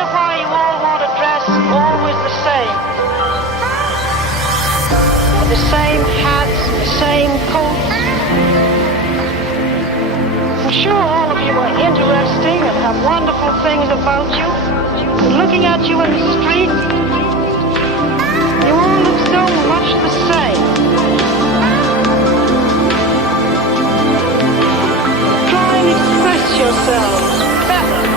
wonder why you all want to dress always the same. The same hats, the same coats. I'm sure all of you are interesting and have wonderful things about you. But looking at you in the street, you all look so much the same. Try and express yourselves better.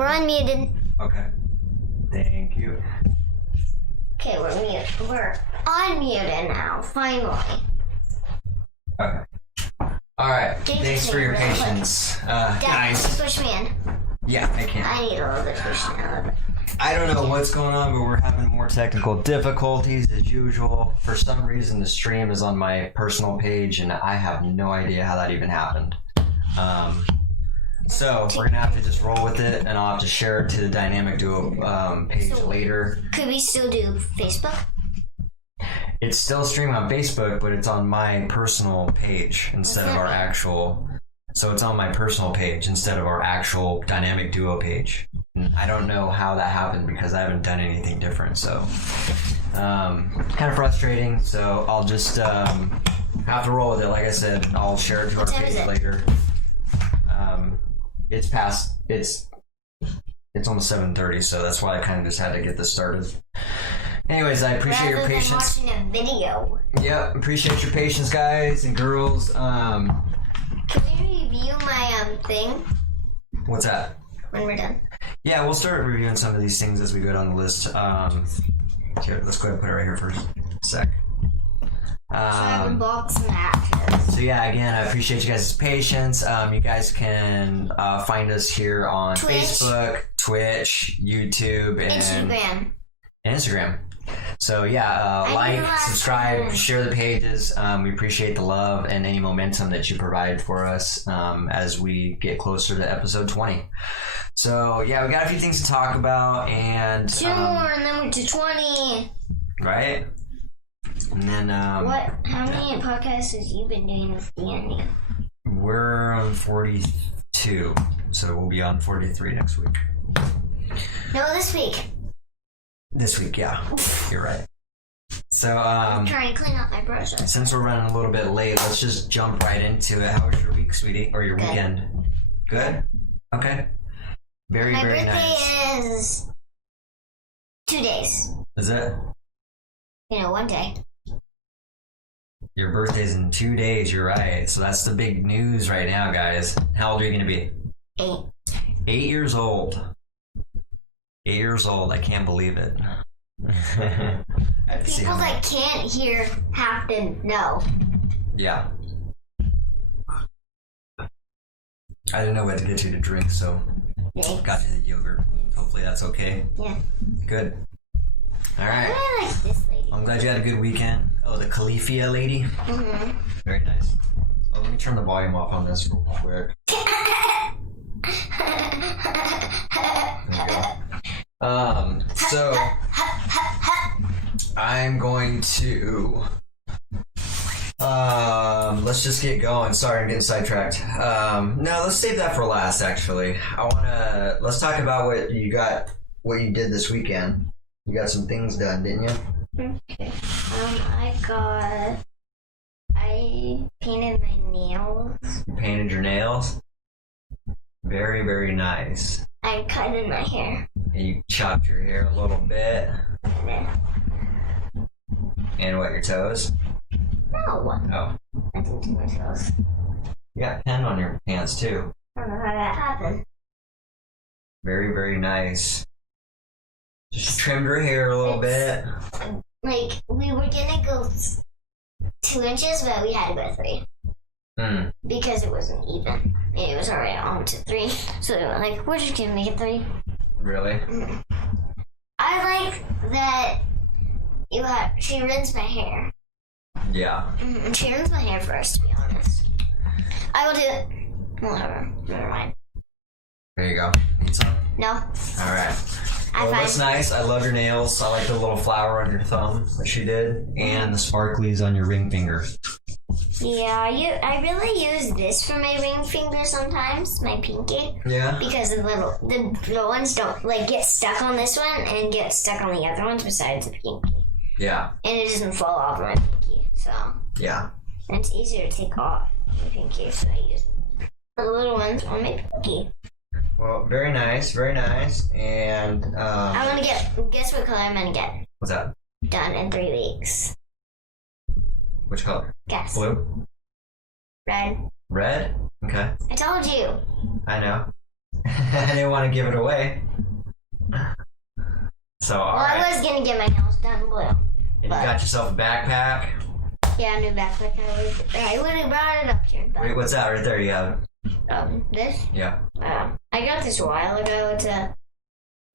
We're unmuted. Okay. Thank you. Okay, we're muted. We're unmuted now, finally. Okay. Alright. Can you Thanks just for your make it really quick? patience. Dad, Guys. push me in. Yeah, I can. I need a little bit of pushing a little bit. I don't know what's going on, but we're having more technical difficulties as usual. For some reason, the stream is on my personal page, and I have no idea how that even happened. So we're gonna have to just roll with it, and I'll have to share it to the Dynamic Duo page later. Could we still do Facebook? It's still streaming on Facebook, but it's on my personal page instead of our actual. So it's on my personal page instead of our actual Dynamic Duo page. And I don't know how that happened because I haven't done anything different. So kind of frustrating. So I'll just have to roll with it. Like I said, I'll share it to our page later. It's past. It's almost 7:30, so that's why I kind of just had to get this started. Anyways, I appreciate your patience. Rather than watching a video. Yep, appreciate your patience, guys and girls. Can we review my thing What's that? when we're done? Yeah, we'll start reviewing some of these things as we go down the list. Here, let's go ahead and put it right here first. Sec. So I have a box matches. So yeah, again, I appreciate you guys' patience. You guys can find us here on Twitch. Facebook, Twitch, YouTube, and Instagram. So yeah, like, subscribe, share the pages. We appreciate the love and any momentum that you provide for us as we get closer to episode 20. So yeah, we got a few things to talk about, and 2 more, and then we're to 20. right. And then How many podcasts has you been doing with Danny? we're on 42, so we'll be on 43 next week. No, this week. This week, yeah, you're right. So I'm trying to clean out my brushes. since we're running a little bit late, let's just jump right into it. How was your week, sweetie, or your Good. weekend? Good. Okay. Very My very birthday nice. is 2 days. Is it? 1 day. Your birthday's in 2 days. You're right. So that's the big news right now, guys. How old are you gonna be? 8. 8 years old. 8 years old. I can't believe it. I have to see People how that can't hear have to know. Yeah. I didn't know what to get you to drink, so Thanks. got you the yogurt. Hopefully that's okay. Yeah. Good. All right. I like this lady. I'm glad you had a good weekend. Oh, the Califia lady. Mm-hmm. Very nice. Oh, let me turn the volume off on this real quick. There you go. So I'm going to let's just get going. Sorry, I'm getting sidetracked. No, let's save that for last. Actually, let's talk about what you did this weekend. You got some things done, didn't you? Okay. I painted my nails. You painted your nails. Very, very nice. I cut in my hair. And you chopped your hair a little bit. And then, And what, your toes? no, Oh. I didn't do my toes. You got pen on your pants too. I don't know how that happened. Very, very nice. Just trimmed her hair a little bit. Like, we were gonna go 2 inches, but we had to go 3. Because it wasn't even. It was already on to 3. So we were like, we're just gonna make it 3. Really? I like that she rinsed my hair. Yeah. She rinsed my hair first, to be honest. I will do it. Whatever. Never mind. There you go. Need some? No. All right. Well, that's nice. I love your nails. I like the little flower on your thumb that she did, and the sparklies on your ring finger. Yeah, I really use this for my ring finger sometimes, my pinky. Yeah. Because the little ones don't get stuck on this one and get stuck on the other ones besides the pinky. Yeah. And it doesn't fall off my pinky, so. Yeah. And it's easier to take off my pinky, so I use the little ones on my pinky. Well, very nice, very nice. And I'm gonna guess what color I'm gonna get what's that? done in 3 weeks. Which color? Guess. Blue? Red. Red? Okay. I told you. I know. I didn't want to give it away. So, Well, alright. I was gonna get my nails done blue. And you got yourself a backpack. Yeah, a new backpack. I would have brought it up here. But, Wait, what's that right there? You have this? Yeah. I got this a while ago. It's a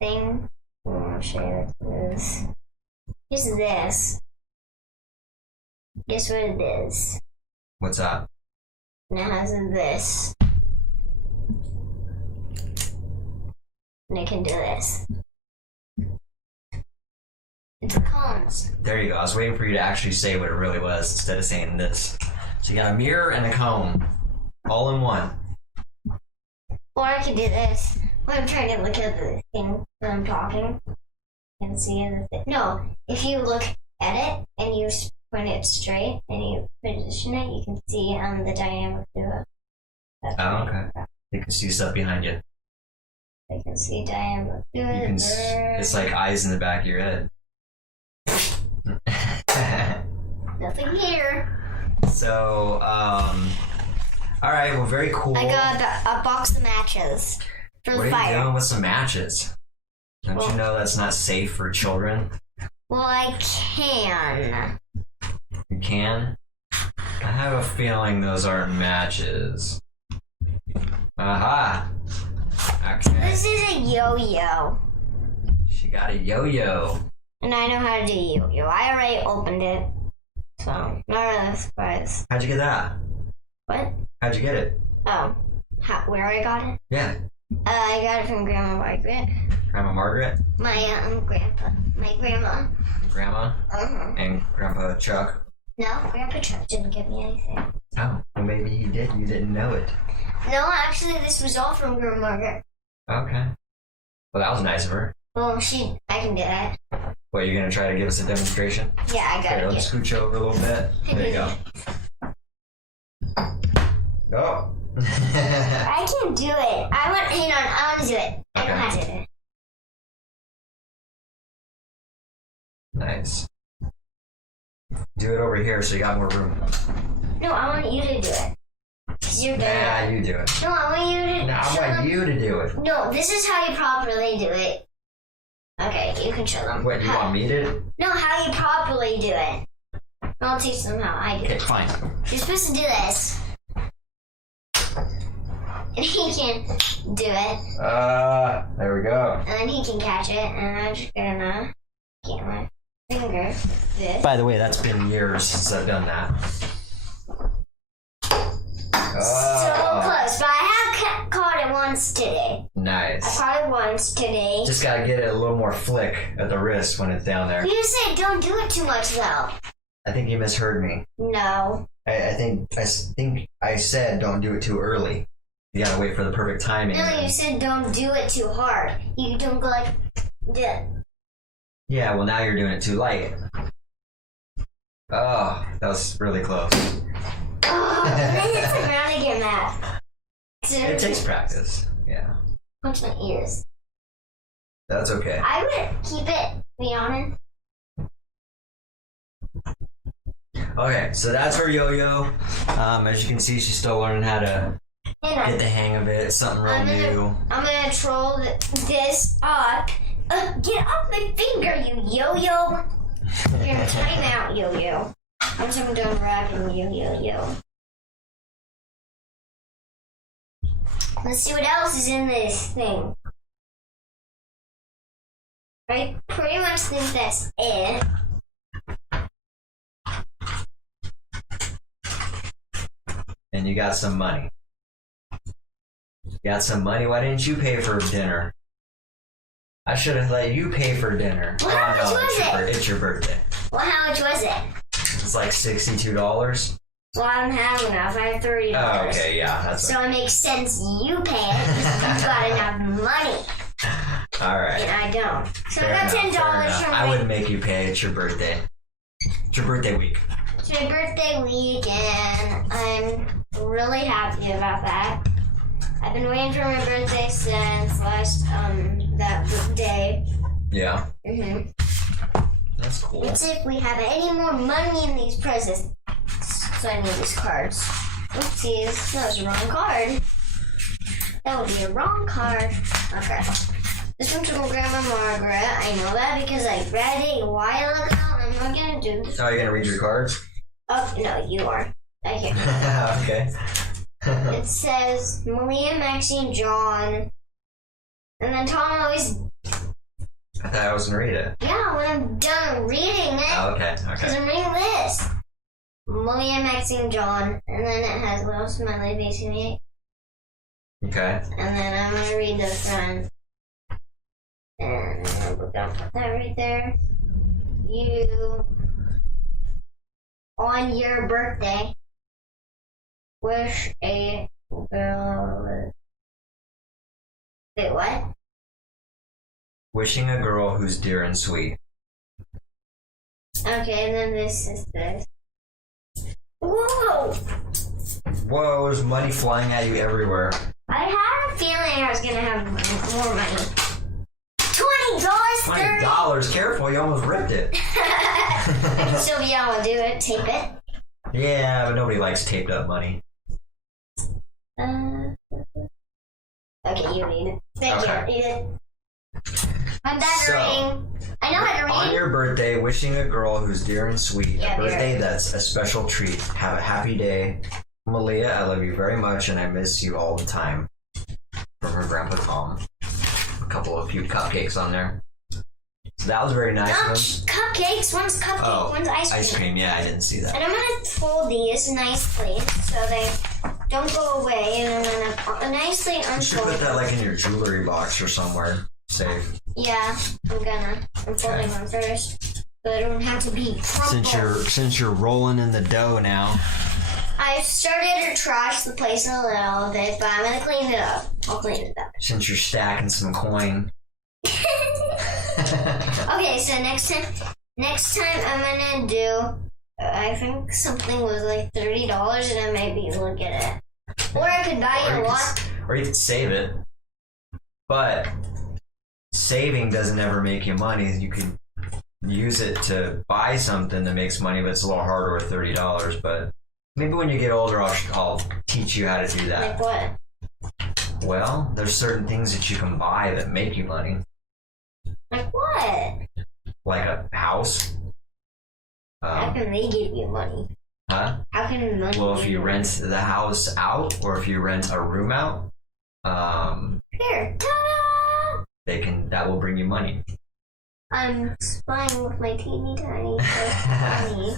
thing. I'll show you what it is. Here's this. Guess what it is? What's that? And it has this. And it can do this. It's a comb. There you go. I was waiting for you to actually say what it really was instead of saying this. So you got a mirror and a comb. All in one. Or I could do this. When I'm trying to look at the thing when I'm talking. And see the thing. No, if you look at it and you point it straight and you position it, you can see the dynamic duo. Oh, okay. You can see stuff behind you. I can see dynamic duo. You can it's like eyes in the back of your head. Nothing here. So, alright, well, very cool. I got a box of matches for What the are you fire. doing with some matches? Don't you know that's not safe for children? Well, I can. You can? I have a feeling those aren't matches. Aha! Okay. This is a yo-yo. She got a yo-yo. And I know how to do yo-yo. I already opened it. So, not really surprised. How'd you get that? What? How'd you get it? Oh. Where I got it? Yeah. I got it from Grandma Margaret. Grandma Margaret? My grandpa. My grandma. Grandma? Uh-huh. And Grandpa Chuck? No, Grandpa Chuck didn't give me anything. Oh, well maybe he did. You didn't know it. No, actually, this was all from Grandma Margaret. Okay. Well, that was nice of her. Well, I can do that. What, you're gonna try to give us a demonstration? Yeah, I got Here, it. let's scooch over a little bit. There you go. Oh. I can't do it. Hang on, I want to do it. I know how to do it. Nice. Do it over here so you got more room. No, I want you to do it. Because you're good. Nah, you do it. No, I want you to No, I show want them. you to do it. No, this is how you properly do it. Okay, you can show them. What, you want me to? No, how you properly do it. I'll teach them how I do Okay, it. fine. You're supposed to do this. And he can do it. There we go. And then he can catch it. And I'm just gonna get my finger like this. By the way, that's been years since I've done that. So close. But I have caught it once today. I Nice. caught it once today. Just gotta get it a little more flick at the wrist when it's down there. You said don't do it too much though. I think you misheard me. No. I think I said don't do it too early. You gotta wait for the perfect timing. No, you said don't do it too hard. You don't go like this. Yeah, well now you're doing it too light. Oh, that was really close. Oh, and then hits the ground and get mad. It takes practice. Yeah. Punch my ears. That's okay. I would keep it, to be honest. Okay, so that's her yo-yo. As you can see, she's still learning how to get the hang of it. Something real new. I'm gonna troll this up. Get off my finger, you yo-yo. You're gonna time out, yo-yo. Once I'm done rapping, yo-yo-yo. Let's see what else is in this thing. I pretty much think that's it. And you got some money. You got some money? Why didn't you pay for dinner? I should have let you pay for dinner. Well, how much was it? It's your birthday. Well, how much was it? It's like $62. Well, I don't have enough. I have $30. Oh, okay, yeah, that's So it makes sense you pay it because you got enough money. all right. And I don't. So Fair I got enough, fair $10 enough. from I my... would make you pay. It's your birthday. It's your birthday week. It's my birthday week, and I'm really happy about that. I've been waiting for my birthday since that day. Yeah. Mm-hmm. That's cool. Let's see if we have any more money in these presents. So I need these cards. Oopsies, that was the wrong card. That would be a wrong card. Okay. This one's from Grandma Margaret. I know that because I read it a while ago. I'm not gonna do this. Oh, you're gonna read your cards? Oh no, you are. I can't. Okay. It says Malia, Maxine, John, and then Tom always. I thought I was gonna read it. Yeah, when I'm done reading it. Oh, okay. Because I'm reading this. Malia, Maxine, John, and then it has little smiley facing me. Okay. And then I'm gonna read the front. And we're gonna put that right there. You, on your birthday, wish a girl. Wait, what? Wishing a girl who's dear and sweet. Okay, and then this is this. Whoa! Whoa, there's money flying at you everywhere. I had a feeling I was gonna have more money. $20, $20? Careful, you almost ripped it. I can still be able to do it. Tape it. Yeah, but nobody likes taped up money. Okay, you read it. Thank you. Read it. I'm So, bettering. I know how to read. On your birthday, wishing a girl who's dear and sweet, Yeah, a birthday dear. that's a special treat. Have a happy day. Malia, I love you very much and I miss you all the time. From her Grandpa Tom. A couple of cute cupcakes on there. So that was very nice Not of him. cupcakes. One's cupcake. Oh, one's ice cream. ice cream, yeah, I didn't see that. And I'm gonna fold these nicely so they don't go away. And I'm gonna nicely You should unfold put that them. like in your jewelry box or somewhere safe. Yeah, I'm gonna. I'm folding them first, so I don't have to be crumpled. Since you're rolling in the dough now. I've started to trash the place a little bit, but I'm gonna clean it up. I'll clean it up. Since you're stacking some coin. Okay, so next time I'm gonna do. I think something was like $30, and I maybe look at it. Or I could buy it a lot. Or you could save it. But saving doesn't ever make you money. You could use it to buy something that makes money, but it's a little harder with $30. But maybe when you get older, I'll teach you how to do that. Like what? Well, there's certain things that you can buy that make you money. Like what? Like a house. How can they give you money? Huh? How can money? Well, if give you rent the house out, or if you rent a room out, Here, ta-da! that will bring you money. I'm spying with my teeny tiny money.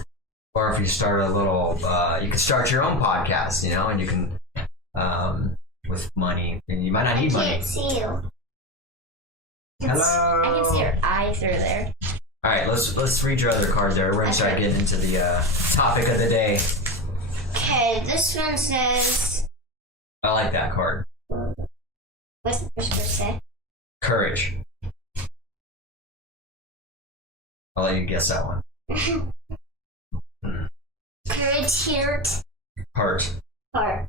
Or if you start a little, you can start your own podcast, and you can, with money, and you might not need I money. can't see you. Hello. I can see your eye through there. All right, let's read your other card there. We're gonna start getting into the topic of the day. Okay, this one says. I like that card. What's the first word say? Courage. I'll let you guess that one. Courage, Heart. heart,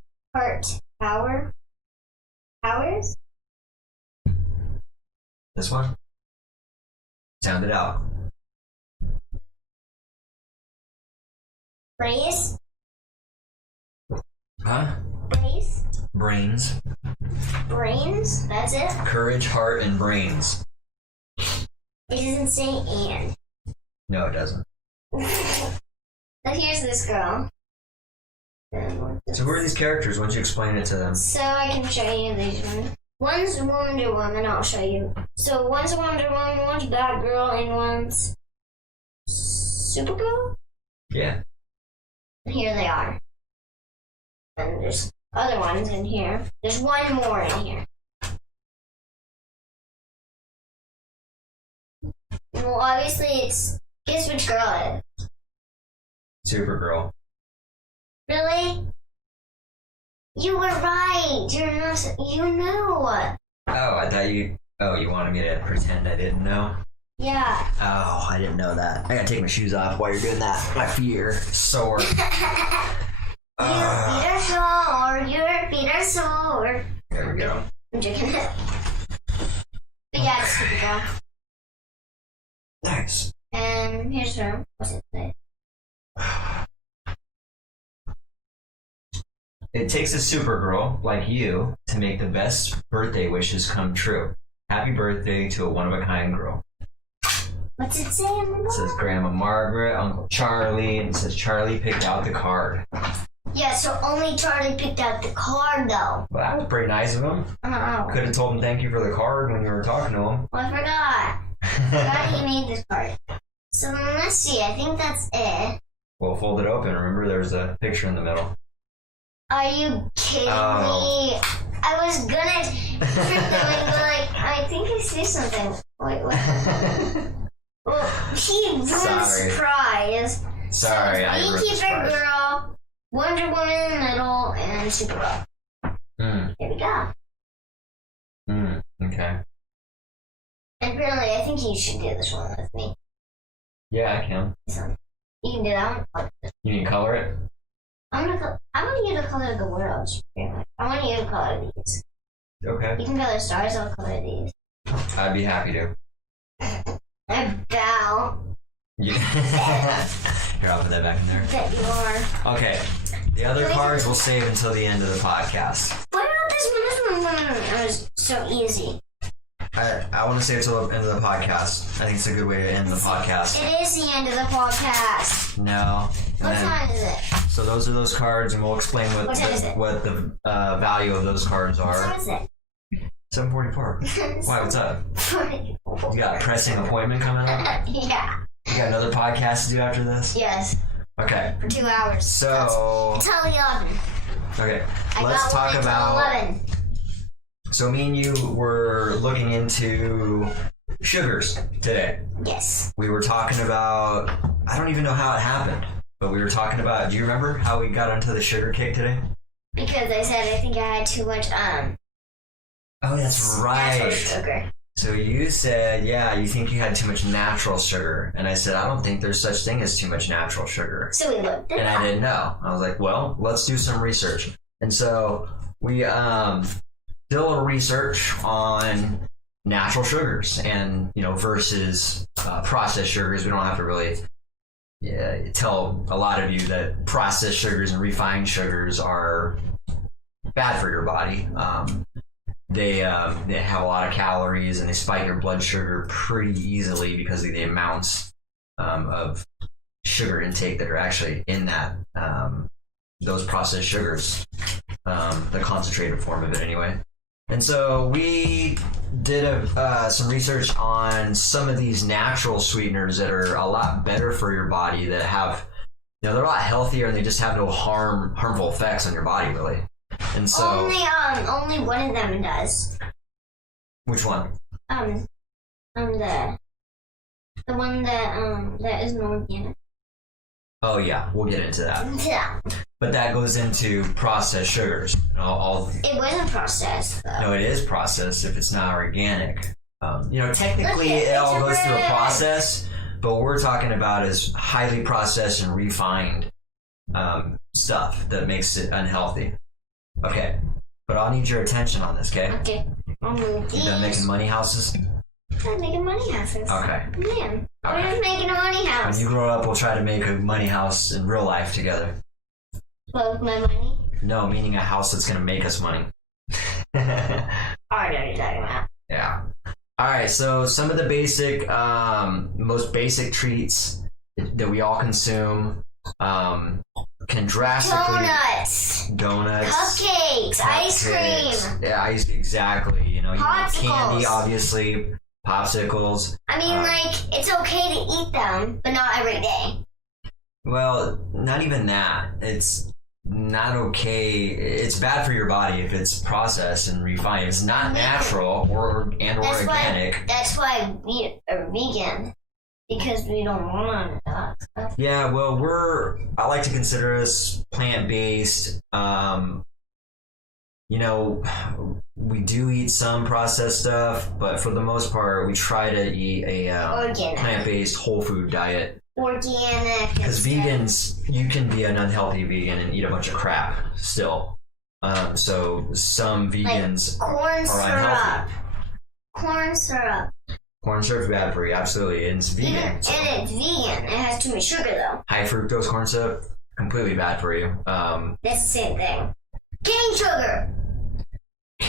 power, powers. This one. Sound it out. Brace, Huh? brace, Brains. brains. That's it. Courage, heart, and brains. It doesn't say and. No, it doesn't. But here's this girl. So who are these characters? Why don't you explain it to them? So I can show you these ones. One's Wonder Woman, I'll show you. So one's Wonder Woman, one's Batgirl, and one's Supergirl? Yeah. And here they are. And there's other ones in here. There's one more in here. Well, obviously guess which girl it is. Supergirl. Really? You were right. You knew. Oh, I thought you wanted me to pretend I didn't know? Yeah. Oh, I didn't know that. I gotta take my shoes off while you're doing that. My feet are sore. Your feet are sore. There we go. I'm joking. But yeah, it's Supergirl. Nice. And here's her. What's it say? It takes a Supergirl like you to make the best birthday wishes come true. Happy birthday to a one-of-a-kind girl. What's it say on the board? It says Grandma Margaret, Uncle Charlie, and it says Charlie picked out the card. Yeah, so only Charlie picked out the card, though. Well, that was pretty nice of him. Could have told him thank you for the card when you were talking to him. Well, I forgot. He made this card. So let's see. I think that's it. Well, fold it open. Remember, there's a picture in the middle. Are you kidding me? I was gonna trick them, but like, I think I see something. Wait, what? Well, he ruined the surprise. Sorry, so I ruined the surprise. Girl, Wonder Woman in the middle, and Supergirl. Here we go. Okay. And apparently, I think you should do this one with me. Yeah, I can. So, you can do that one. You need to color it? I want you to color the worlds. I want you to color these. Okay. You can color stars, I'll color these. I'd be happy to. I bow. Yeah. Here, I'll put that back in there. That you are. Okay. The other cards we'll save until the end of the podcast. What about this one? This one was so easy. I want to save it till the end of the podcast. I think it's a good way to end the podcast. It is the end of the podcast. No. What time is it? So those are those cards, and we'll explain what the value of those cards are. What time is it? 7:44. Why? What's up? You got a pressing appointment coming up? Yeah. You got another podcast to do after this? Yes. Okay. For 2 hours. So. It's till 11. Okay. Let's talk about. 11. So me and you were looking into sugars today. Yes. We were talking about. I don't even know how it happened, but we were talking about. Do you remember how we got onto the sugar kick today? Because I said I think I had too much Oh, that's right. natural sugar. So you said, yeah, you think you had too much natural sugar. And I said, I don't think there's such thing as too much natural sugar. So we looked it up. And I didn't know. I was like, well, let's do some research. And so we did a little research on natural sugars and, versus processed sugars. We don't have to really tell a lot of you that processed sugars and refined sugars are bad for your body. They have a lot of calories and they spike your blood sugar pretty easily because of the amounts of sugar intake that are actually in that those processed sugars, the concentrated form of it anyway. And so we did some research on some of these natural sweeteners that are a lot better for your body, that have, they're a lot healthier and they just have no harmful effects on your body really. And so only one of them does. Which one? The one that isn't organic. Oh yeah, we'll get into that. Yeah. But that goes into processed sugars. It wasn't processed though. No, it is processed if it's not organic. Technically it all goes through a process, but what we're talking about is highly processed and refined stuff that makes it unhealthy. Okay, but I'll need your attention on this, okay? Okay. You done making money houses? I'm making money houses. Okay. Man, Okay. we're just making a money house. When you grow up, we'll try to make a money house in real life together. What, with my money? No, meaning a house that's going to make us money. I know what you're talking about. Yeah. All right, so some of the basic, most basic treats that we all consume can drastically... Donuts. Cupcakes. Ice cream. Yeah, exactly. You need candy, Popsicles. obviously. Popsicles. I mean, it's okay to eat them, but not every day. Well, not even that. It's not okay. It's bad for your body if it's processed and refined. It's not natural or organic. That's why we are vegan. Because we don't want that stuff. Yeah, well, I like to consider us plant-based. We do eat some processed stuff, but for the most part, we try to eat a plant-based whole food diet. Organic. Because vegans, you can be an unhealthy vegan and eat a bunch of crap still. So some vegans are unhealthy. Corn syrup. Corn syrup's bad for you, absolutely. And it's vegan. And it's vegan. It has too much sugar, though. High fructose corn syrup, completely bad for you. That's the same thing. Cane sugar.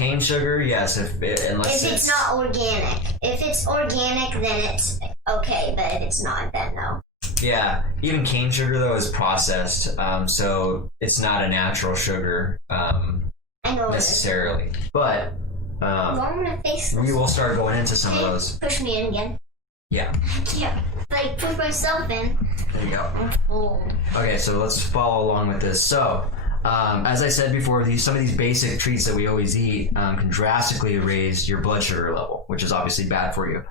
cane sugar, yes. If it's not organic. If it's organic, then it's okay. But if it's not, then no. Yeah, even cane sugar though is processed, so it's not a natural sugar I know necessarily. But I'm gonna face this. we will start going into some of those. Push me in again. Yeah. Yeah, like push myself in. There you go. I'm full. Okay, so let's follow along with this. So, as I said before, some of these basic treats that we always eat can drastically raise your blood sugar level, which is obviously bad for you.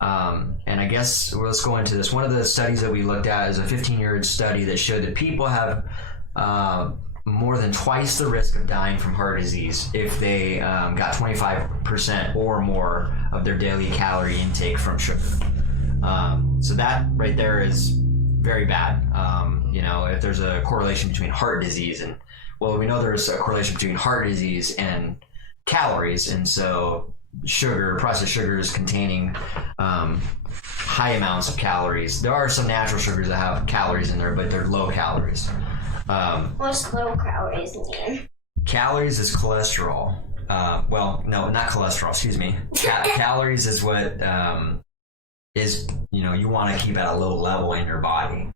And I guess let's go into this. One of the studies that we looked at is a 15-year study that showed that people have more than twice the risk of dying from heart disease if they got 25% or more of their daily calorie intake from sugar. So that right there is very bad. If there's a correlation between heart disease and, well, we know there's a correlation between heart disease and calories, and so processed sugars containing high amounts of calories. There are some natural sugars that have calories in there, but they're low calories. What's low calories mean? Calories is cholesterol. Well, no, not cholesterol. Excuse me. Calories is what you want to keep at a low level in your body.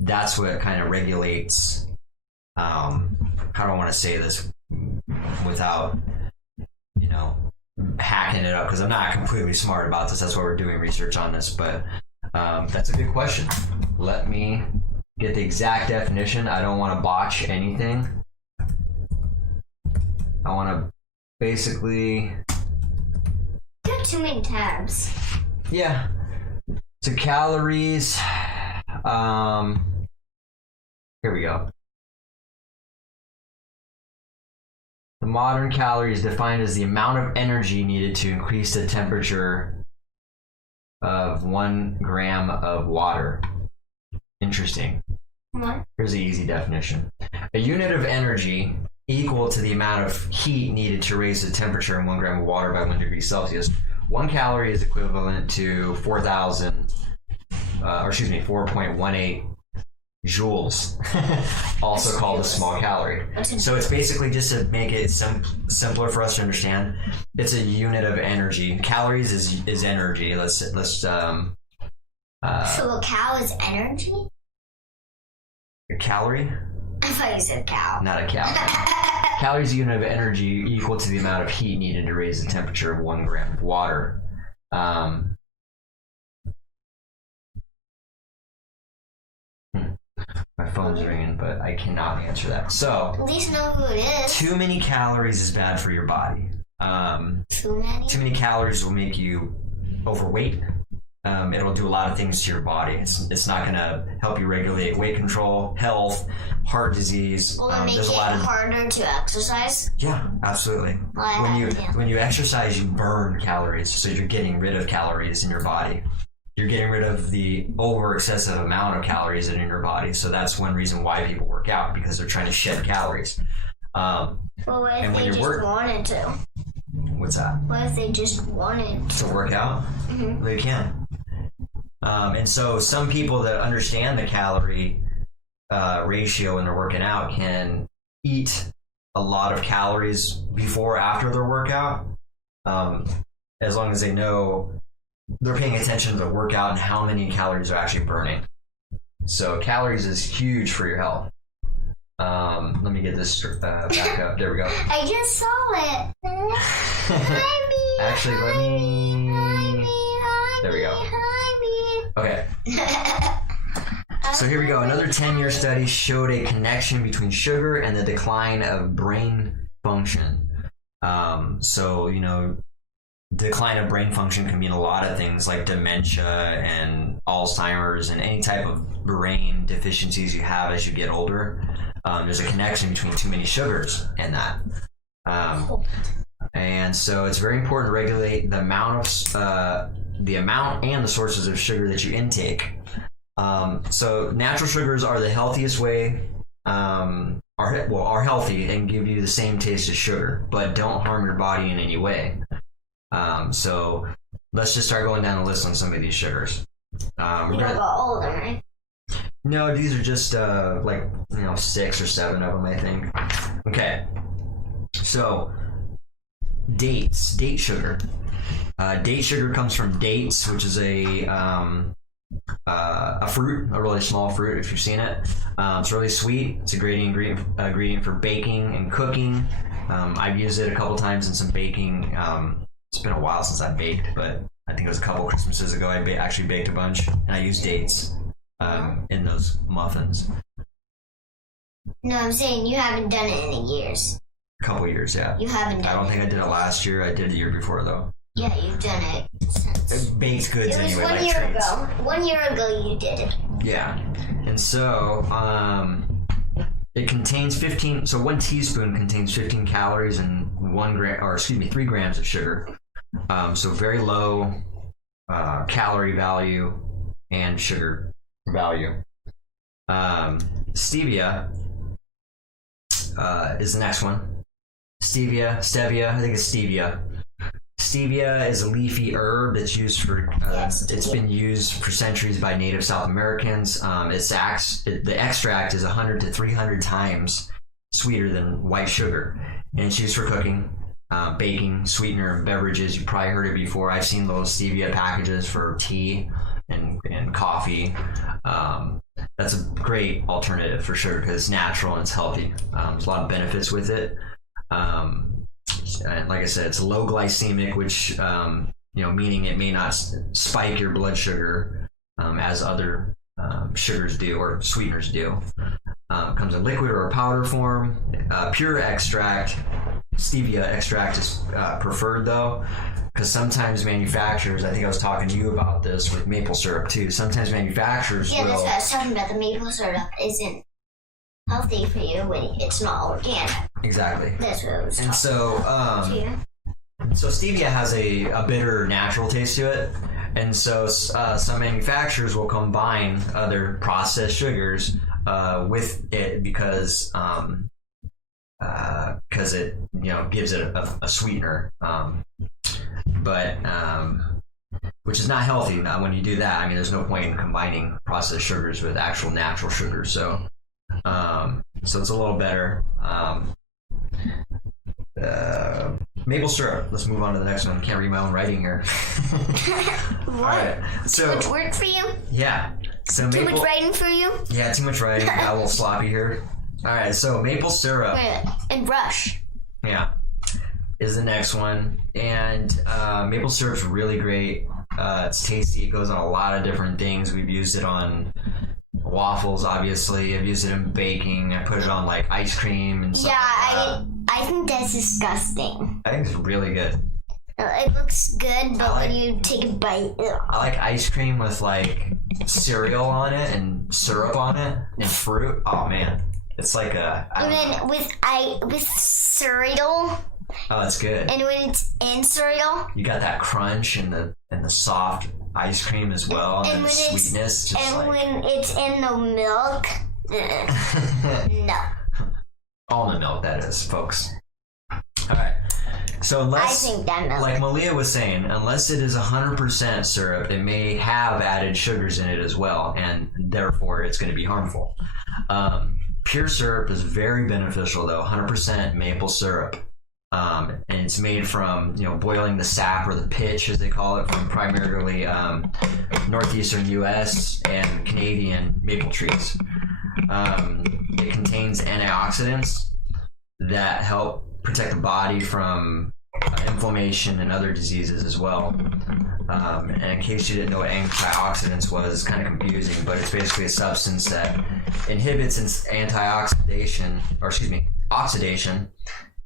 That's what kind of regulates. How do I want to say this without hacking it up, because I'm not completely smart about this. That's why we're doing research on this, but that's a good question. Let me get the exact definition. I don't want to botch anything. I want to basically... You have too many tabs. Yeah. So calories... here we go. The modern calorie is defined as the amount of energy needed to increase the temperature of 1 gram of water. Interesting. What? Here's the easy definition. A unit of energy equal to the amount of heat needed to raise the temperature in 1 gram of water by 1 degree Celsius. 1 calorie is equivalent to 4.18 joules, also called a small calorie. So it's basically, just to make it simpler for us to understand, it's a unit of energy. Calories is energy. So a cow is energy? A calorie? I thought you said cow. Not a cow. Calories is a unit of energy equal to the amount of heat needed to raise the temperature of 1 gram of water. My phone's ringing, but I cannot answer that. So, at least know who it is. Too many calories is bad for your body. Too many calories will make you overweight. It'll do a lot of things to your body. It's not going to help you regulate weight control, health, heart disease. Will it make it harder to exercise? Yeah, absolutely. When you exercise, you burn calories, so you're getting rid of calories in your body. You're getting rid of the excessive amount of calories in your body. So that's one reason why people work out, because they're trying to shed calories. Well, what if they just wanted to? What's that? What if they just wanted to work out? Mm-hmm. They can. And so some people that understand the calorie ratio when they're working out can eat a lot of calories before or after their workout, as long as they know they're paying attention to the workout and how many calories they're actually burning. So calories is huge for your health. Let me get this back up. There we go. I just saw it. Actually, let me... There we go. Okay. So here we go. Another 10-year study showed a connection between sugar and the decline of brain function. Decline of brain function can mean a lot of things, like dementia and Alzheimer's and any type of brain deficiencies you have as you get older. There's a connection between too many sugars and that. And so it's very important to regulate the amount and the sources of sugar that you intake. So natural sugars are the healthiest way, are healthy and give you the same taste as sugar, but don't harm your body in any way. So let's just start going down the list on some of these sugars. You don't got all of them, right? No, these are just 6 or 7 of them, I think. Okay. So date sugar. Date sugar comes from dates, which is a fruit, a really small fruit if you've seen it. It's really sweet. It's a great ingredient for baking and cooking. I've used it a couple times in some baking. It's been a while since I baked, but I think it was a couple Christmases ago I actually baked a bunch, and I used dates in those muffins. No, I'm saying you haven't done it in years. A couple years, yeah. You haven't done it. I don't think I did it last year. I did it the year before, though. Yeah, you've done it since. Baked goods It was anyway. 1 year ago. 1 year ago you did it. Yeah, and so it contains 15. So 1 teaspoon contains 15 calories and 3 grams of sugar. So very low calorie value and sugar value. Stevia is the next one. Stevia. I think it's stevia. Stevia is a leafy herb that's used for. It's been used for centuries by native South Americans. The extract is 100 to 300 times sweeter than white sugar, and it's used for cooking, baking, sweetener, and beverages. You probably heard it before. I've seen those stevia packages for tea and coffee. That's a great alternative for sure because it's natural and it's healthy. There's a lot of benefits with it. And like I said, it's low glycemic, which meaning it may not spike your blood sugar as other sugars do or sweeteners do. It comes in liquid or powder form. Pure extract, stevia extract is preferred though, because sometimes manufacturers, I think I was talking to you about this with maple syrup too. Sometimes manufacturers that's what I was talking about. The maple syrup isn't healthy for you when it's not organic. Exactly. That's what I was talking about. So stevia has a bitter natural taste to it, and so some manufacturers will combine other processed sugars with it because it gives it a sweetener, which is not healthy. Now, when you do that, I mean, there's no point in combining processed sugars with actual natural sugars. So it's a little better. Maple syrup. Let's move on to the next one. Can't read my own writing here. What? All right. So, too much work for you? Yeah. So too much writing for you? Yeah, too much writing. Got a little sloppy here. All right. So maple syrup. And brush. Yeah. Is the next one, and maple syrup's really great. It's tasty. It goes on a lot of different things. We've used it on waffles, obviously. I've used it in baking. I put it on like ice cream and stuff. Yeah, I think that's disgusting. I think it's really good. It looks good, but when you take a bite, I like ice cream with like cereal on it and syrup on it and fruit. Oh man, it's like with cereal. Oh, that's good. And when it's in cereal, you got that crunch and the soft ice cream as well, and the sweetness. When it's in the milk, no. Almond milk, that is, folks. All right. So unless, I think that milk. Like Malia was saying, unless it is 100% syrup, it may have added sugars in it as well, and therefore it's going to be harmful. Pure syrup is very beneficial, though. 100% maple syrup. And it's made from boiling the sap or the pitch, as they call it, from primarily northeastern U.S. and Canadian maple trees. It contains antioxidants that help protect the body from inflammation and other diseases as well. And in case you didn't know what antioxidants was, kind of confusing, but it's basically a substance that inhibits oxidation,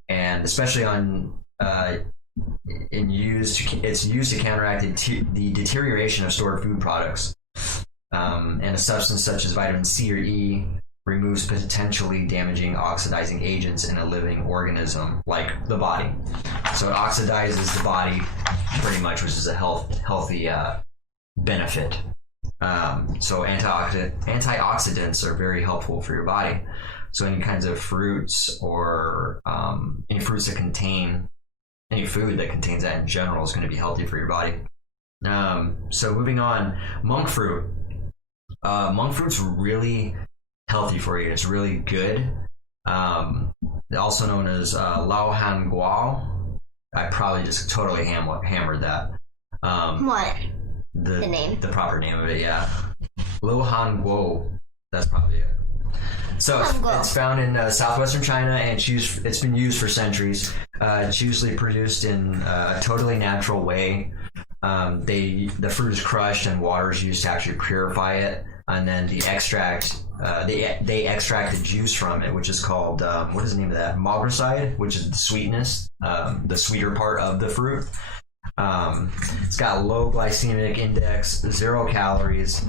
and especially it's used to counteract the deterioration of stored food products. And a substance such as vitamin C or E removes potentially damaging oxidizing agents in a living organism like the body. So it oxidizes the body pretty much, which is a healthy benefit. So antioxidants are very helpful for your body. So any kinds of fruits or any food that contains that in general is going to be healthy for your body. So moving on, monk fruit. Monk fruit's really healthy for you. It's really good. Also known as lao han guao. I probably just totally hammered that. What? The name? The proper name of it, yeah. Lo Han Guo. That's probably it. So it's found in southwestern China, and it's been used for centuries. It's usually produced in a totally natural way. The fruit is crushed and water is used to actually purify it, and then the extract they extract the juice from it, which is called what is the name of that? Mogroside, which is the sweetness, the sweeter part of the fruit. It's got low glycemic index, 0 calories,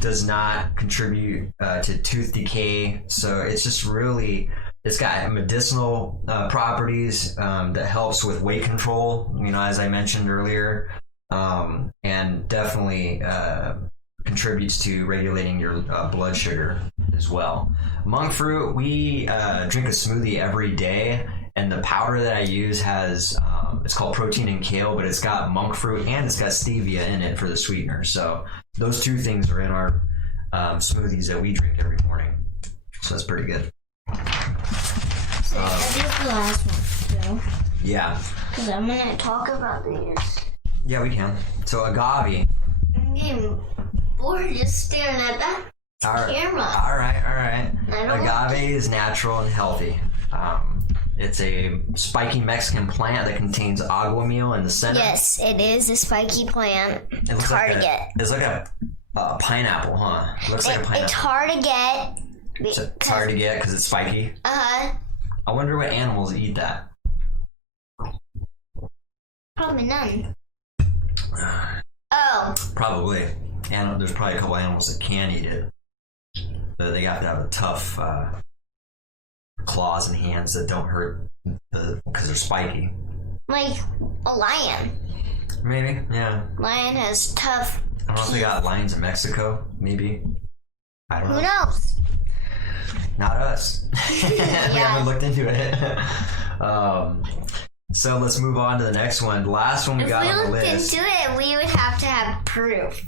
does not contribute to tooth decay. So it's just really, it's got medicinal properties that helps with weight control, as I mentioned earlier, and definitely contributes to regulating your blood sugar as well. Monk fruit, we drink a smoothie every day, and the powder that I use has it's called protein and kale, but it's got monk fruit and it's got stevia in it for the sweetener. So those two things are in our smoothies that we drink every morning. So that's pretty good. So I did the last one, too. Yeah. Because I'm going to talk about these. Yeah, we can. So agave. I'm getting bored just staring at that camera. All right. Agave is natural and healthy. It's a spiky Mexican plant that contains agua meal in the center. Yes, it is a spiky plant. It's hard to get. It's like a pineapple, huh? It looks like a pineapple. It's hard to get. It's hard to get because it's spiky? Uh-huh. I wonder what animals eat that. Probably none. Oh. Probably. There's probably a couple animals that can eat it. But they have to have a tough claws and hands that don't hurt because they're spiky. Like a lion. Maybe, yeah. Lion has tough I don't know if they got lions in Mexico, maybe. I don't know. Who knows? Not us. We haven't looked into it. So let's move on to the next one. The last one we got on the list. If we looked into it, we would have to have proof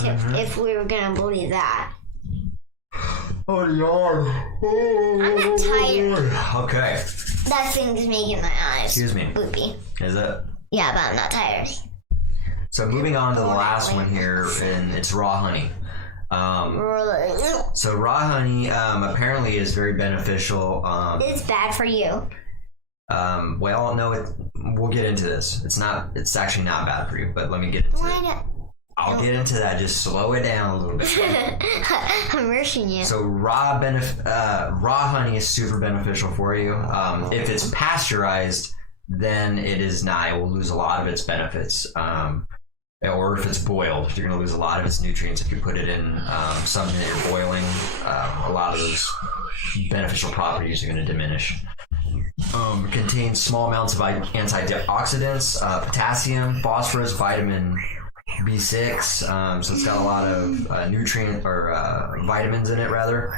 if we were going to believe that. Oh, Lord. I'm not tired. Okay. That thing's making my eyes loopy. Is it? Yeah, but I'm not tired. So moving on to the last one here, and it's raw honey. So raw honey apparently is very beneficial. It's bad for you. Well, no, we'll get into this. It's actually not bad for you, but let me get into it. I'll get into that. Just slow it down a little bit. I'm rushing you. So raw honey is super beneficial for you. If it's pasteurized, then it is not. It will lose a lot of its benefits. Or if it's boiled, you're going to lose a lot of its nutrients. If you put it in something that you're boiling, a lot of those beneficial properties are going to diminish. It contains small amounts of antioxidants, potassium, phosphorus, vitamin B6. So it's got a lot of nutrient or vitamins in it, rather.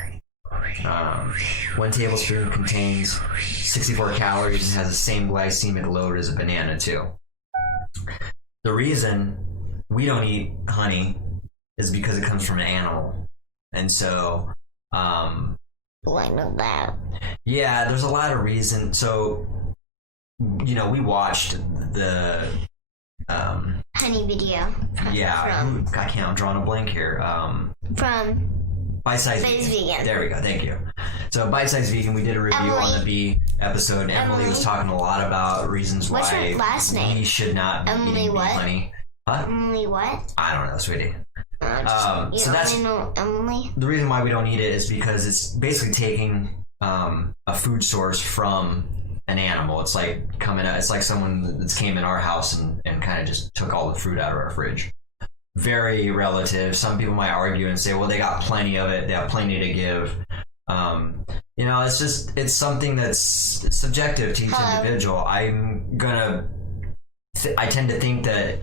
1 tablespoon contains 64 calories and has the same glycemic load as a banana, too. The reason we don't eat honey is because it comes from an animal. And so, I know that. Yeah, there's a lot of reason. So, we watched the honey video. I'm drawing a blank here. From Bite Size Vegan. There we go. Thank you. So Bite Size Vegan, we did a review on the bee episode. Emily was talking a lot about reasons why we should not be eating bee honey. Huh? Emily what? I don't know, sweetie. So that's know Emily. The reason why we don't eat it is because it's basically taking a food source from an animal. It's like it's like someone that came in our house and kind of just took all the fruit out of our fridge. Very relative. Some people might argue and say, well, they got plenty of it. They have plenty to give. It's something that's subjective to each individual. I tend to think that,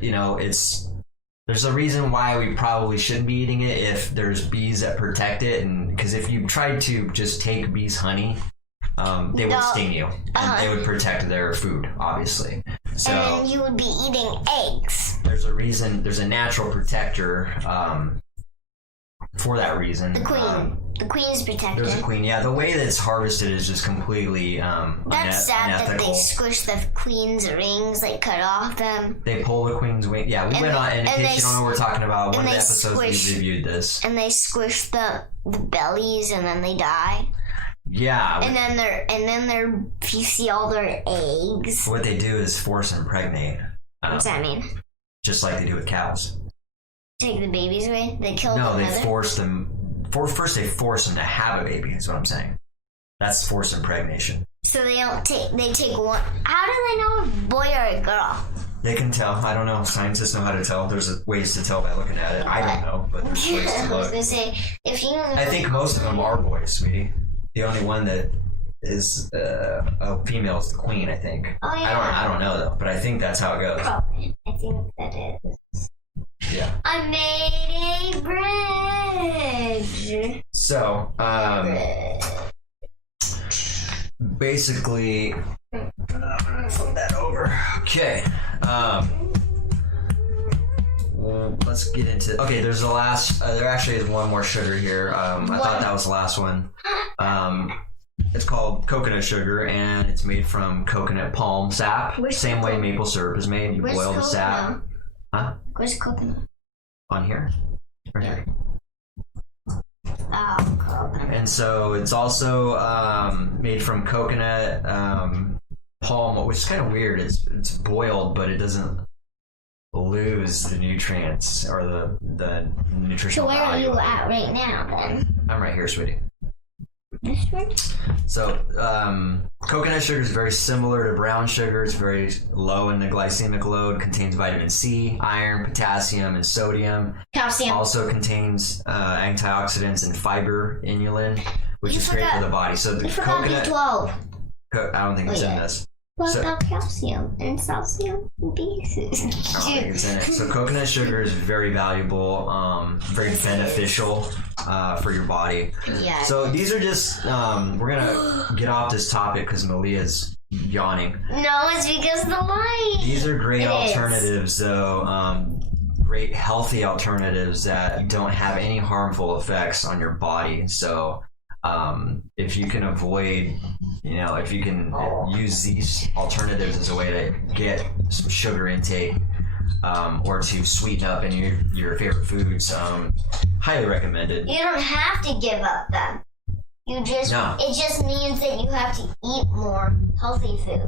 there's a reason why we probably shouldn't be eating it if there's bees that protect it. And because if you tried to just take bees' honey, they would sting you. And they would protect their food, obviously. So, and then you would be eating eggs. There's a reason, there's a natural protector for that reason. The queen. The queen is protected. There's a queen. Yeah, the way that it's harvested is just completely That's sad that unethical. they squish the queen's rings, like cut off them. They pull the queen's wing. Yeah, we went on, and in case you don't know what we're talking about, one of the episodes we reviewed this. And they squish the bellies, and then they die. Yeah. And then you see all their eggs. What they do is force impregnate. What's that mean? Just like they do with cows. Take the babies away? They kill them? No, they force them. First, they force them to have a baby. Is what I'm saying. That's forced impregnation. So they don't take. They take one. How do they know if a boy or a girl? They can tell. I don't know. Scientists know how to tell. There's ways to tell by looking at it. I don't know, but there's ways to I was look. gonna say if you. Know, I think most of them are boys, sweetie. The only one that is a female is the queen. I think. Oh yeah. I don't know though, but I think that's how it goes. Probably. I think that is. Yeah. I made a bridge. So, basically, I'm gonna flip that over. Okay. Well, let's get into. Okay, there's the last. There actually is one more sugar here. I thought that was the last one. It's called coconut sugar, and it's made from coconut palm sap. Same way maple syrup is made. You boil the sap. Huh? Where's coconut? On here. Right here. Oh, coconut. And so it's also made from coconut palm, which is kind of weird. It's boiled, but it doesn't lose the nutrients or the nutritional So where are value. you at right now, then? I'm right here, sweetie. This one? So coconut sugar is very similar to brown sugar. It's very low in the glycemic load, contains vitamin C, iron, potassium, and sodium. Calcium. Also contains antioxidants and fiber inulin, which is great for the body. So the You forgot coconut, B12. I don't think it's in this. What So- about calcium and calcium pieces? I don't think it's in it. So coconut sugar is very valuable, very beneficial for your body. Yeah. So these are just, we're gonna get off this topic because Malia's yawning. No, it's because of the light. These are great It is. alternatives though, great healthy alternatives that don't have any harmful effects on your body. So if you can avoid, if you can use these alternatives as a way to get some sugar intake or to sweeten up any of your favorite foods, highly recommended. You don't have to give up them. It just means that you have to eat more healthy food.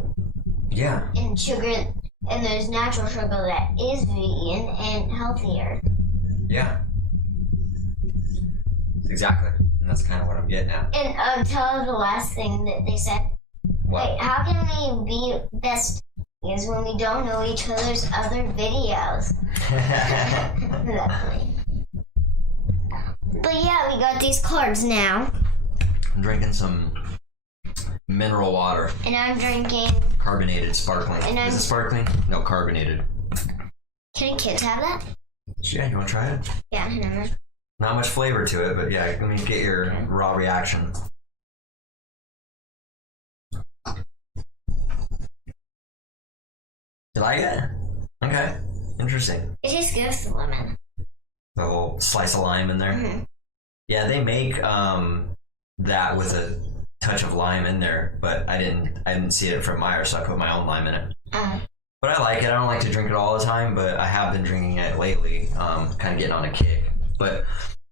Yeah. And sugar, and there's natural sugar that is vegan and healthier. Yeah. Exactly. And that's kind of what I'm getting at. And tell us the last thing that they said. What? Wait, how can we be best friends when we don't know each other's other videos? Exactly. But yeah, we got these cards now. I'm drinking some mineral water. And I'm drinking. Carbonated, sparkling. And Is it sparkling? No, carbonated. Can kids have that? Yeah, you want to try it? Yeah, never. Not much flavor to it, but yeah, let me get your raw reaction. You like it? Okay, interesting. It tastes good with the lemon. A little slice of lime in there. Mm-hmm. Yeah, they make that with a touch of lime in there, but I didn't see it from Meyer, so I put my own lime in it. But I like it. I don't like to drink it all the time, but I have been drinking it lately, kind of getting on a kick. But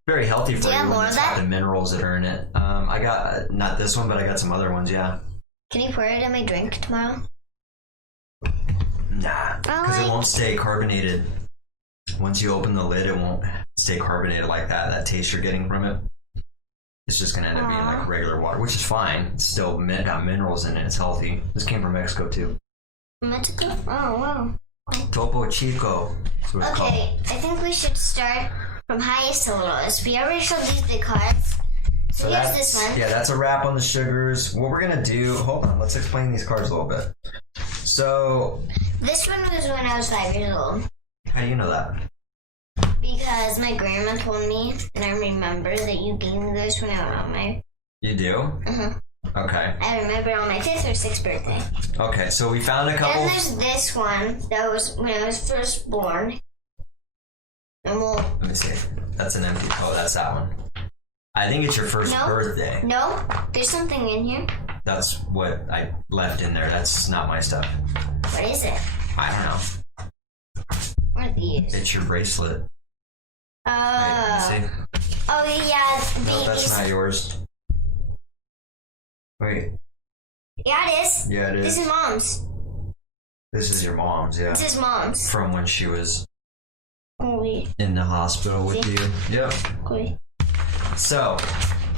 very healthy for you when it's got the minerals that are in it. I got, not this one, but I got some other ones, yeah. Can you pour it in my drink tomorrow? Nah, because it won't stay carbonated. Once you open the lid, it won't stay carbonated like that. That taste you're getting from it, it's just going to end up being like regular water, which is fine. It's still got minerals in it. It's healthy. This came from Mexico, too. Mexico? Oh, wow. Topo Chico. Okay, I think we should start from highest to lowest. We already showed these big cards. So here's this one. Yeah, that's a wrap on the sugars. What we're going to do... Hold on, let's explain these cards a little bit. So... This one was when I was 5 years old. How do you know that? Because my grandma told me, and I remember that you gave me those when I was on my... You do? Uh-huh. Okay. I remember on my 5th or 6th birthday. Okay, so we found a couple... Then there's this one that was when I was first born. And we'll... Let me see. That's an empty. Oh, that's that one. I think it's your first birthday. No, there's something in here. That's what I left in there. That's not my stuff. What is it? I don't know. What are these? It's your bracelet. Oh. See? Oh, yeah. No, that's not yours. Wait. Yeah, it is. Yeah, it is. This is Mom's. This is your mom's, yeah. This is Mom's. From when she was Wait. in the hospital with you. Yep. Wait. So,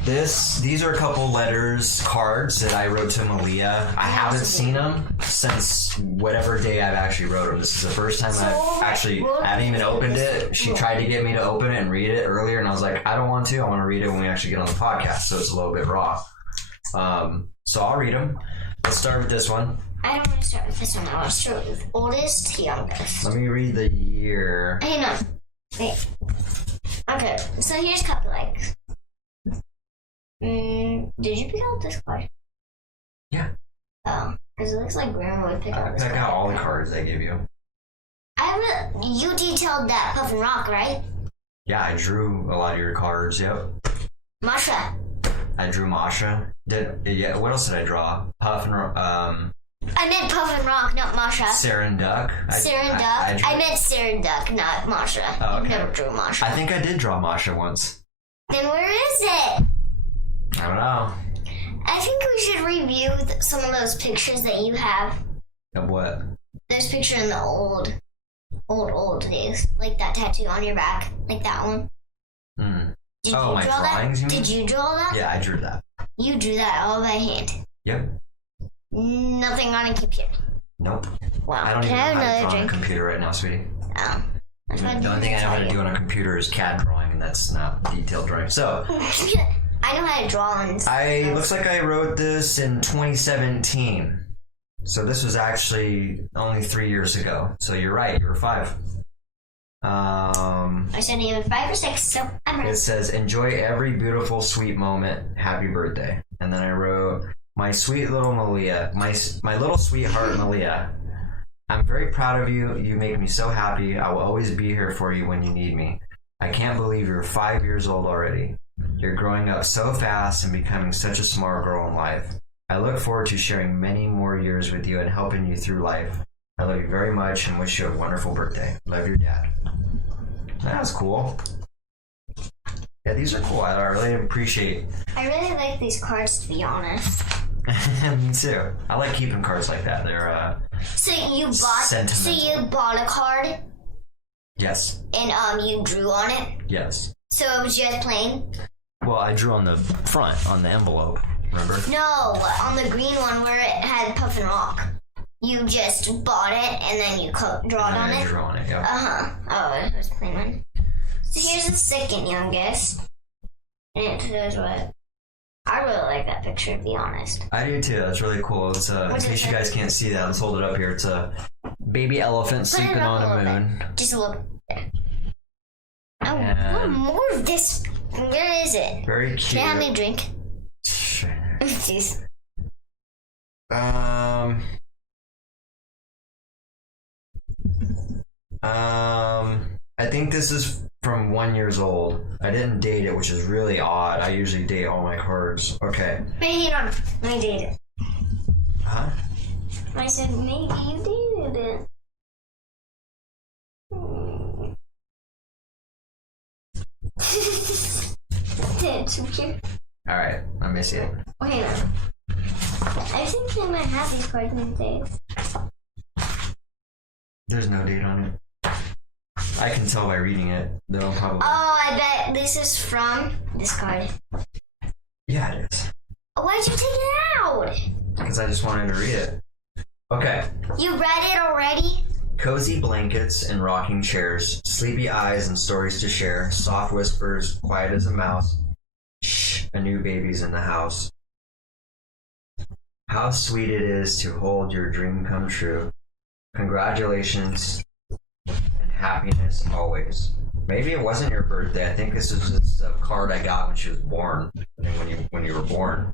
these are a couple cards that I wrote to Malia. I haven't seen them since whatever day I've actually wrote them. This is the first time I haven't even opened it. She tried to get me to open it and read it earlier, and I was like, I don't want to. I want to read it when we actually get on the podcast, so it's a little bit raw. So I'll read them. Let's start with this one. I don't want to start with this one. I want to start with oldest to youngest. Let me read the year. Hang on. Wait. Okay, so here's a couple likes. Did you pick out this card? Yeah. Oh, because it looks like Grandma would pick out this card. Pick out all the cards I give you. You detailed that Puff and Rock, right? Yeah, I drew a lot of your cards, yep. Masha. I drew Masha. What else did I draw? Puff and I meant Puff and Rock, not Masha. Sarah and Duck. Sarah and Duck? I meant Sarah and Duck, not Masha. Oh, okay. You never drew Masha. I think I did draw Masha once. Then where is it? I don't know. I think we should review some of those pictures that you have. Of what? There's picture in the old days. Like that tattoo on your back. Like that one. Did you my draw drawings, that? you mean? Did you draw that? Yeah, I drew that. You drew that all by hand? Yep. Nothing on a computer? Nope. Wow. I don't even know how to draw on a computer right now, sweetie. Oh. The only thing I know how to do on a computer is CAD drawing, and that's not detailed drawing. So... I know how to draw on stuff. Looks like I wrote this in 2017. So this was actually only 3 years ago. So you're right, you were 5. I said either 5 or 6, so I'm right. It says, enjoy every beautiful, sweet moment. Happy birthday. And then I wrote, my sweet little Malia, my little sweetheart Malia. I'm very proud of you. You make me so happy. I will always be here for you when you need me. I can't believe you're 5 years old already. You're growing up so fast and becoming such a smart girl in life. I look forward to sharing many more years with you and helping you through life. I love you very much and wish you a wonderful birthday. Love your dad. That was cool. Yeah, these are cool. I really appreciate. I really like these cards, to be honest. Me too. I like keeping cards like that. They're So you bought a card? Yes. And you drew on it? Yes. So it was just plain? Well, I drew on the front, on the envelope, remember? No, on the green one where it had Puff and Rock. You just bought it and then you draw on it? I drew on it, yeah. Uh-huh. Oh, it was plain one. So here's the second youngest. And it says what? I really like that picture, to be honest. I do too. That's really cool. It's in case you guys can't see that, let's hold it up here. It's a baby elephant sleeping on a moon. Just a little bit. I want more of this. Where is it? Very cute. Can I have me a drink? Sure. Jeez. I think this is from 1 year old. I didn't date it, which is really odd. I usually date all my cards. Okay. Wait, hang on. I dated it. Huh? I said maybe you dated it. Alright, let me see it. Wait a minute. I think they might have these cards these days. There's no date on it. I can tell by reading it, though, probably. Oh, I bet this is from this card. Yeah, it is. Why'd you take it out? Because I just wanted to read it. Okay. You read it already? Cozy blankets and rocking chairs, sleepy eyes and stories to share, soft whispers, quiet as a mouse. Shh, a new baby's in the house. How sweet it is to hold your dream come true. Congratulations and happiness always. Maybe it wasn't your birthday. I think this is just a card I got when she was born. When you were born.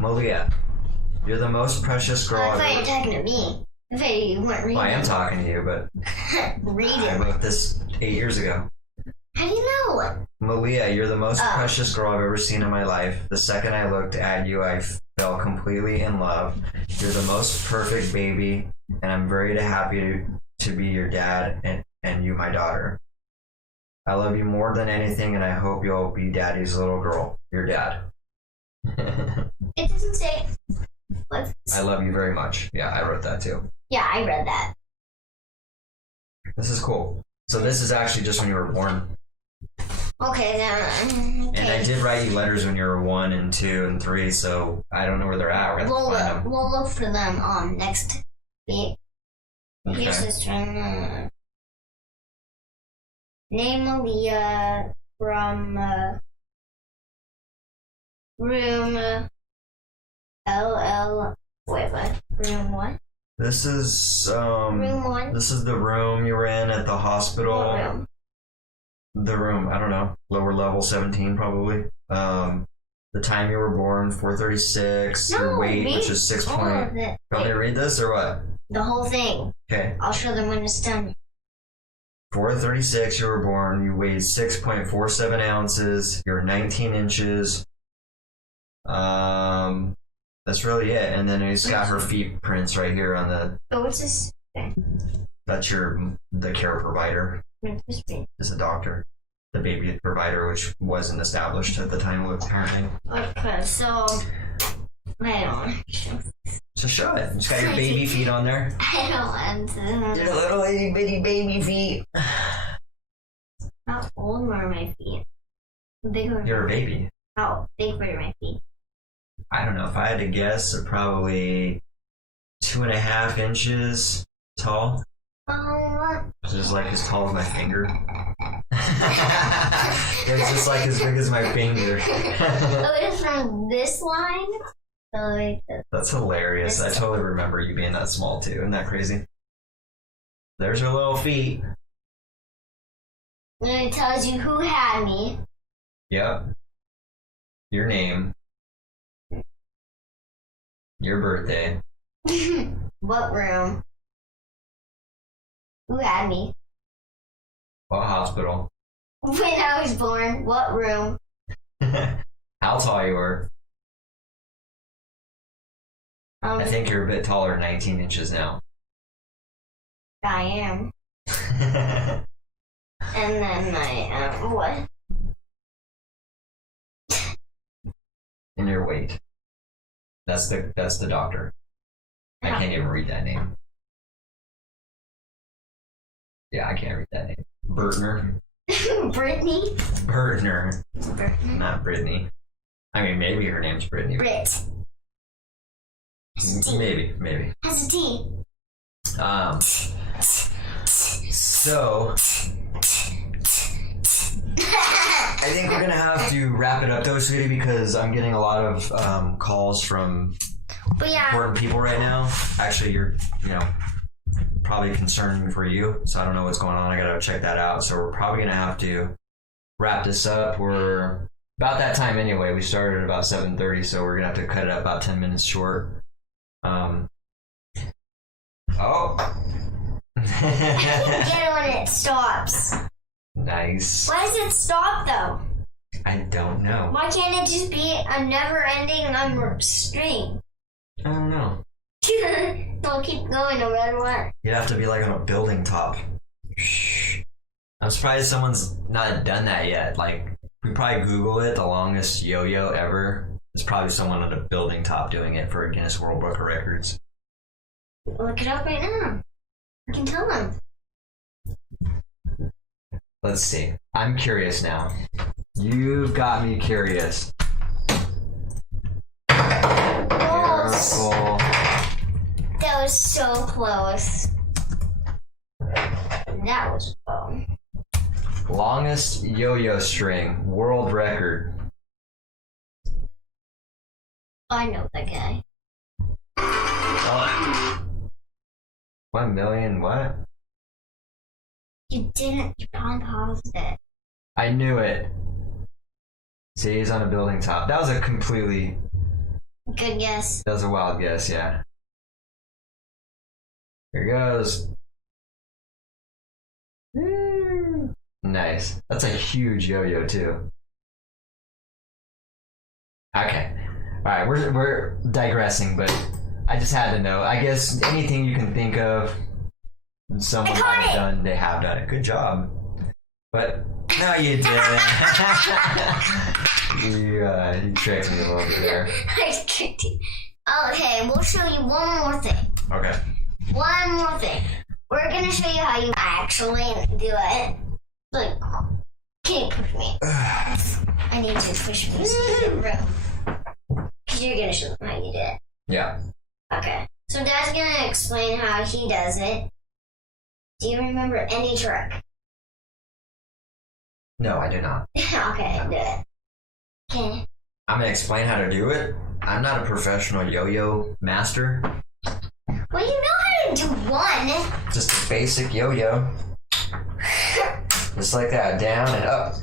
Malia, you're the most precious girl. I thought you were talking to me. I thought you weren't reading. Well, I am talking to you, but read I it. wrote this 8 years ago. How do you know? Malia, you're the most precious girl I've ever seen in my life. The second I looked at you, I fell completely in love. You're the most perfect baby, and I'm very happy to be your dad and you my daughter. I love you more than anything, and I hope you'll be daddy's little girl. Your dad. It doesn't say. What? I love you very much. Yeah, I wrote that too. Yeah, I read that. This is cool. So this is actually just when you were born. Okay, then. Okay. And I did write you letters when you were 1 and 2 and 3, so I don't know where they're at. We'll look for them next week. Okay. Here's this one. Name Malia from room Wait, what? Room what? This is Room 1? This is the room you were in at the hospital. What room? The room, I don't know, lower level 17 probably. The time you were born, 436. Your weight, which is 6 all point. of it. Want me to read this or what? The whole thing. Okay. I'll show them when it's done. 436, you were born. You weighed 6.47 ounces. You're 19 inches. That's really it. And then it's got her feet prints right here on the. Oh, what's this? Okay. That's the care provider. What's this? Is a doctor. The baby provider, which wasn't established at the time, apparently. Okay, so I don't. So show it. It's got your baby feet on there. I don't want to. Your little itty bitty baby feet. How old were my feet? How big were You're a baby. How big were my feet? I don't know. If I had to guess, they're probably 2.5 inches tall. Just like as tall as my finger. It's just like as big as my finger. Oh, it's from this line? So like this. That's hilarious. I totally remember you being that small too. Isn't that crazy? There's her little feet. And it tells you who had me. Yep. Your name. Your birthday. What room? Who had me? What hospital? When I was born. What room? How tall you were. I I think you're a bit taller, 19 inches now. am. And then my, what? And your weight. That's the doctor. I can't even read that name. Yeah, I can't read that name. Bertner. Brittany? Bertner. Brittany? Not Brittany. I mean, maybe her name's Brittany. Brit. Maybe. Has a T. So I think we're gonna have to wrap it up though, sweetie, because I'm getting a lot of calls from But yeah. important people right now. Actually, you're probably concerned for you, so I don't know what's going on. I gotta check that out. So we're probably gonna have to wrap this up. We're about that time anyway. We started at about 7:30, so we're gonna have to cut it up about 10 minutes short. Get it when it stops. Nice. Why does it stop though? I don't know. Why can't it just be a never-ending string? I don't know. Don't keep going no matter what. You'd have to be like on a building top. I'm surprised someone's not done that yet. Like, we probably Google it, the longest yo-yo ever. There's probably someone on a building top doing it for a Guinness World Book of Records. Look it up right now. I can tell them. Let's see. I'm curious now. You've got me curious. Careful. That was so close. That was fun. Longest yo-yo string, world record. I know that guy. Oh. 1 million what? You didn't. You paused it. I knew it. See, he's on a building top. That was a completely... Good guess. That was a wild guess, yeah. Here goes. Nice. That's a huge yo-yo too. Okay. Alright, we're digressing, but I just had to know. I guess anything you can think of someone might have done, they have done it. Good job. But no, you didn't. You tricked me a little bit there. I tricked you. Okay, we'll show you one more thing. Okay. One more thing. We're gonna show you how you actually do it. Like, can you push me? I need you to push me to the room. Because you're gonna show them how you do it. Yeah. Okay. So Dad's gonna explain how he does it. Do you remember any trick? No, I do not. Okay, do it. Okay. I'm gonna explain how to do it. I'm not a professional yo-yo master. Well, you know how to do one. Just a basic yo-yo. Just like that, down and up.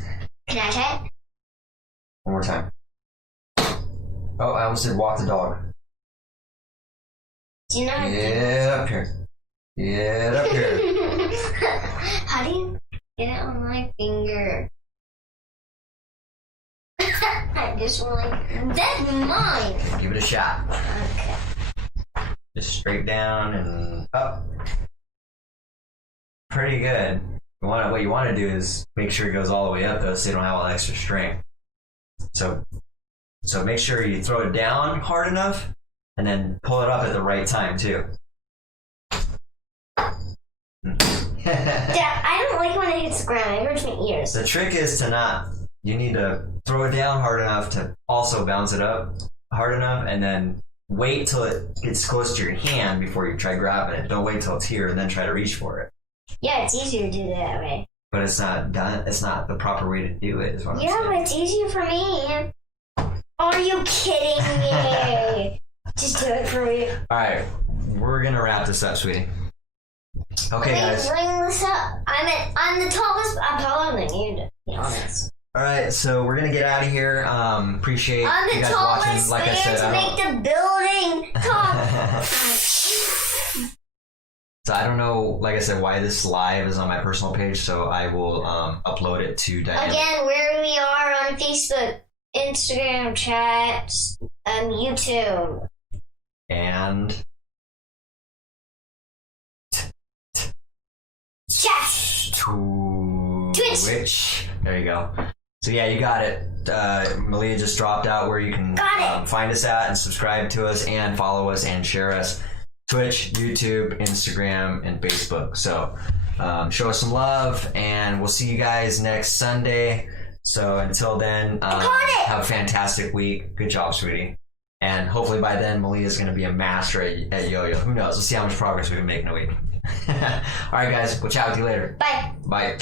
Can I try it? One more time. Oh, I almost did walk the dog. Do you know how to Get up here. Get up here. How do you get it on my finger? I just want that's mine. Give it a shot. Okay. Just straight down and up. Pretty good. What you want to do is make sure it goes all the way up though, so you don't have all that extra strength. So make sure you throw it down hard enough and then pull it up at the right time too. Dad, I don't like when it hits the ground. It hurts my ears. The trick is you need to throw it down hard enough to also bounce it up hard enough and then wait till it gets close to your hand before you try grabbing it. Don't wait till it's here and then try to reach for it. Yeah, it's easier to do that way. But it's not done. It's not the proper way to do it, is what I'm saying. But it's easier for me. Are you kidding me? Just do it for me. Alright, we're gonna wrap this up, sweetie. Okay, guys. Bring this up. I'm the tallest. I'm taller than you, to be honest. Alright, so we're gonna get out of here. Appreciate I'm you the guys tallest watching. Like I said, to make the building tall. So I don't know, like I said, why this live is on my personal page, so I will upload it to Dynamic. Again, where we are on Facebook, Instagram, chat, YouTube. And Chat. Twitch. There you go. So yeah, you got it. Malia just dropped out where you can find us at and subscribe to us and follow us and share us. Twitch, YouTube, Instagram, and Facebook. So show us some love, and we'll see you guys next Sunday. So until then, have a fantastic week. Good job, sweetie. And hopefully by then, Malia's going to be a master at yo-yo. Who knows? We'll see how much progress we can make in a week. All right, guys. We'll chat with you later. Bye. Bye.